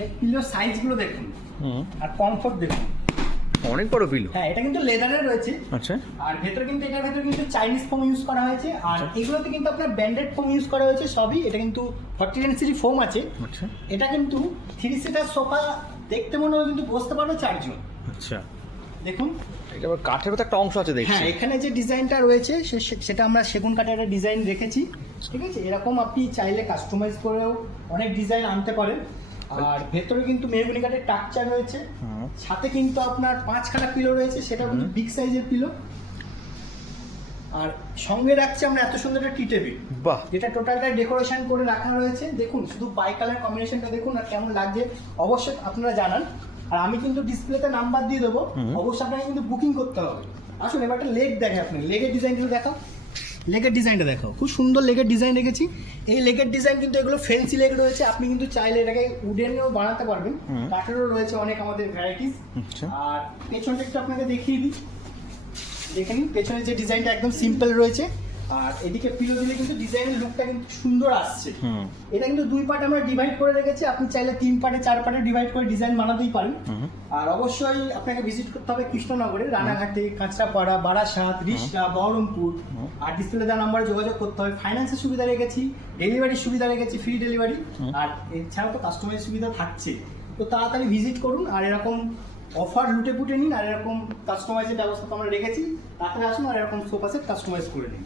মানে পিলোর সাইজগুলো দেখুন আর কমফোর্ট দেখুন, অনেক বড় পিলো। হ্যাঁ এটা কিন্তু লেদারের রয়েছে। আচ্ছা, আর ভেতরে কিন্তু এটার ভেতরে কিন্তু চাইনিজ ফোম ইউজ করা হয়েছে, আর এগুলোতে কিন্তু আপনার ব্র্যান্ডেড ফোম ইউজ করা হয়েছে সবই। এটা কিন্তু 40 ডেনসিটি ফোম আছে। আচ্ছা, এটা কিন্তু 3 সিটার সোফা, দেখতে মনে হয় কিন্তু বসতে পারবে 4 জন। আচ্ছা। দেখুন এটা আবার কাঠের তো একটা অংশ আছে দেখছি। হ্যাঁ, এখানে যে ডিজাইনটা রয়েছে সেটা আমরা সেগুন কাঠের একটা ডিজাইন রেখেছি, ঠিক আছে। এরকম আপনি চাইলে কাস্টমাইজ করেও অনেক ডিজাইন আনতে পারেন। আর ভেতরে কিন্তু মেহগনি কাঠের টাকচার রয়েছে, সাথে কিন্তু আপনার 5খানা পিলো রয়েছে, সেটা কিন্তু বিগ সাইজের পিলো। আর সঙ্গে রাখছি আমরা এত সুন্দর একটা টি টেবিল, বাহ, যেটা টোটালটা ডেকোরেশন করে রাখা রয়েছে। দেখুন শুধু বাই কালার কম্বিনেশনটা দেখুন আর কেমন লাগছে অবশ্যই আপনারা জানান। আর আমি কিন্তু ডিসপ্লেতে নাম্বার দিয়ে দেবো, অবশ্যই আপনাকে কিন্তু বুকিং করতে হবে। আসুন এবার একটা লেগ দেখে, আপনি লেগের ডিজাইনটা দেখাও, লেগের ডিজাইনটা দেখাও, খুব সুন্দর লেগের ডিজাইন রেখেছি। এই লেগের ডিজাইন কিন্তু এগুলো ফেন্সি লেগ রয়েছে, আপনি কিন্তু চাইলে এটাকে উডেনেও বানাতে পারবেন, কাঠেরও রয়েছে অনেক আমাদের ভ্যারাইটিস। আর পেছনটা একটু আপনাকে দেখিয়ে দিই, দেখে নিন পেছনের যে ডিজাইনটা একদম সিম্পল রয়েছে। আর এদিকে পিলো দিলে কিন্তু ডিজাইনের লুকটা কিন্তু সুন্দর আসছে। এটা কিন্তু 2 পার্ট আমরা ডিভাইড করে রেখেছি, আপনি চাইলে 3 পার্টে 4 পার্টে ডিভাইড করে ডিজাইন বানাতেই পারেন। আর অবশ্যই আপনাকে ভিজিট করতে হবে কৃষ্ণনগরে, রানাঘাটে, কাঁচরাপাড়া, বারাসাত, রিষড়া, বহরমপুর। আর ডিসপ্লে দেওয়া নাম্বারে যোগাযোগ করতে হবে। ফাইন্যান্সের সুবিধা রেখেছি, ডেলিভারির সুবিধা রেখেছি, ফ্রি ডেলিভারি। আর এছাড়াও তো কাস্টমাইজ সুবিধা থাকছে। তো তাড়াতাড়ি ভিজিট করুন আর এরকম অফার লুটে পুটে নিন। আর এরকম কাস্টমাইজের ব্যবস্থা তো আমরা রেখেছি, তাড়াতাড়ি আসুন আর এরকম সোফা সেট কাস্টমাইজ করে নিন।